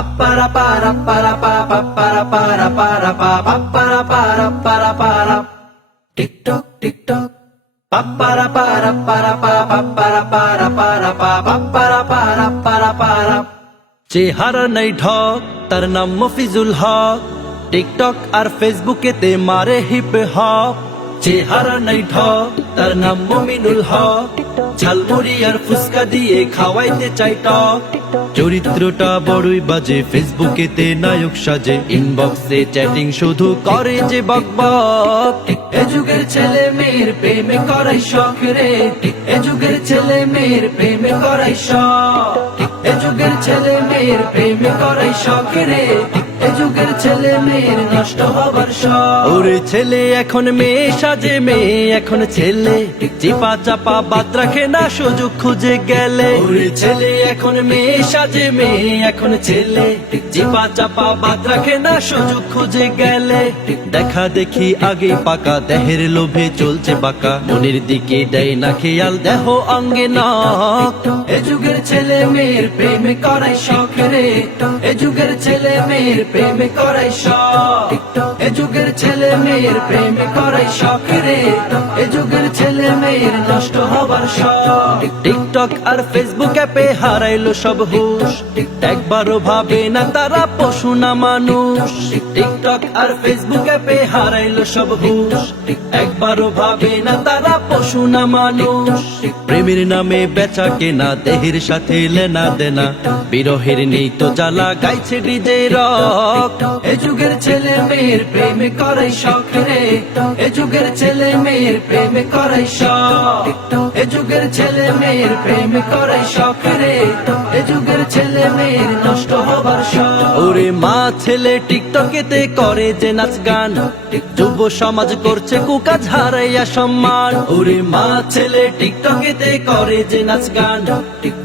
Para para para para para para para para para para TikTok TikTok para para para para para para para para para চেহারা নাই ঢক তার নাম মফিজুল হক TikTok আর ফেসবুকেতে মারে hip hop চেহারা নাই ঢক তার নাম মমিনুল হক ঝালমুড়ি আর ফুসকা দিয়ে খাওয়াইতে চাই টক চরিত্রটা বড়ই বাজে ফেসবুকেতে নায়ক সাজে ইনবক্সে চ্যাটিং শুধু করে যে বকবক এ যুগের ছেলে মেয়ের প্রেমে করাই শখ রে এ যুগের ছেলে মেয়ের প্রেমে করাই শখ এ যুগের ছেলে মেয়ের প্রেমে করাই শখ রে এ যুগের ছেলে মেয়ের নষ্ট হবার শখ ওরে ছেলে এখন মেয়ে সাজে মেয়ে এখন ছেলে চিপা চাপা বাদ রাখে না সুযোগ খুঁজে গেলে ওরে ছেলে এখন মেয়ে সাজে মেয়ে এখন ছেলে চিপা চাপা বাদ রাখে না সুযোগ খুঁজে গেলে দেখা দেখি আগে পাকা দেহের লোভে চলছে বাঁকা মনের দিকে দেয় না খেয়াল দেহ অঙ্গে নখ এ যুগের ছেলে মেয়ের প্রেমে করাই শখ রে এ যুগের ছেলে মেয়ের প্রেমে করাই শখ এ যুগের ছেলে মেয়ের প্রেমে করাই শখ রে এ যুগের ছেলে মেয়ের নষ্ট হবার শখ টিকটক আর ফেসবুক অ্যাপে হারাইলো সব হুশ একবারও ভাবে না তারা পশু না মানুষ টিকটক আর ফেসবুক অ্যাপে হারাইলো সব হুশ একবারও ভাবে না তারা পশু না মানুষ প্রেমের নামে বেচা কেনা দেহের সাথে লেনা দেনা বিরহের নেই তো জ্বালা গাইছে ডিজে রক এ যুগের ছেলে মেয়ের প্রেমে করাই শখ রে এ যুগের ছেলে মেয়ের প্রেমে করাই শখ এ যুগের ছেলে মেয়ের প্রেমে করাই শখ রে এ যুগের ছেলে মেয়ের নষ্ট হবার শখ ওরে মা ছেলে টিকটকেতে করে যে নাচ গান যুব সমাজ করছে কুকাজ হারাইয়া সম্মান ওরে মা ছেলে টিকটকেতে করে যে নাচ গান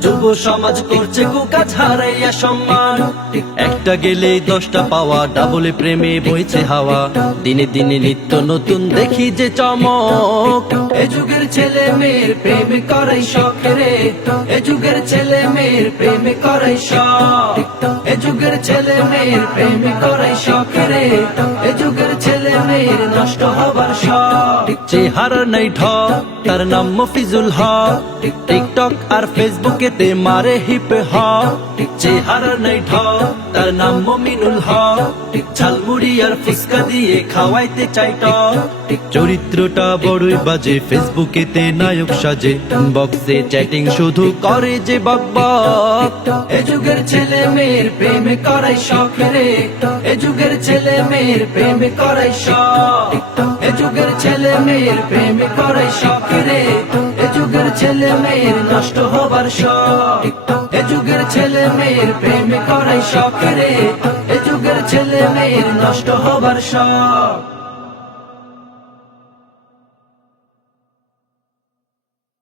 যুব সমাজ করছে কুকাজ হারাইয়া সম্মান একটা গেলে 10টা পাওয়া ডাবলে প্রেমে বইছে হাওয়া দিনে দিনে নিত্য নতুন দেখি যে চমক এ যুগের ছেলে মেয়ের প্রেমে করাই শখ রে এ যুগের ছেলে মেয়ের প্রেমে করাই শখ এ যুগের ছেলে মেয়ের প্রেমে করাই শখ রে এ যুগের ছেলে মেয়ের নষ্ট হবার শখ চেহারা নাই ঢক তার নাম মফিজুল হক টিকটক আর ফেসবুকেতে মারে হিপ হপ চেহারা নাই ঢক তার নাম মমিনুল হক ঝালমুড়ি আর ফুসকা দিয়ে খাওয়াইতে চাই টক চরিত্রটা বড়ই বাজে ফেসবুকেতে নায়ক সাজে বক্সে চ্যাটিং শুধু করে যে বকবক এ যুগের ছেলে মেয়ের প্রেমে করাই শখ রে এ যুগের ছেলে মেয়ের প্রেমে করাই শখ এ যুগের ছেলে মেয়ের প্রেমে করাই শখ রে এ যুগের ছেলে মেয়ের নষ্ট হবার শখ এ যুগের ছেলে মেয়ের প্রেমে করাই শখ রে এ যুগের ছেলে মেয়ের নষ্ট হবার শখ।